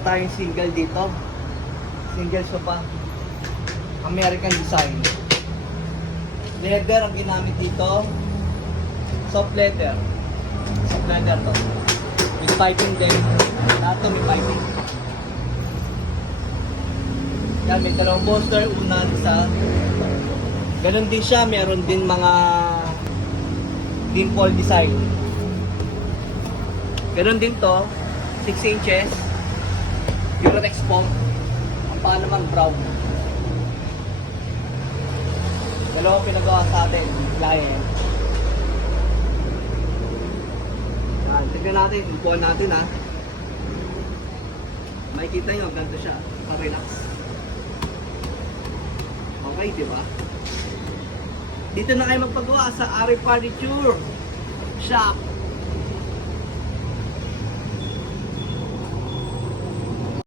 pa tayong single dito. Single sofa. American design. Leather ang ginamit dito. Soft leather. Soft leather to. With piping din. Lahat to may piping. Yan, may dalawang bolster. Una, isa. Ganon din siya. Meron din mga dimple design. Ganon din to. 6 inches. Durex foam. Ang paa naman brown. Dalawang pinagawa sa atin. Client. Yan. Tignan natin. Upuan natin ha. Makikita nyo. Ganito siya. Pa-relax. Okay, di ba? Dito na kayo magpagawa sa Ari Furniture Shop.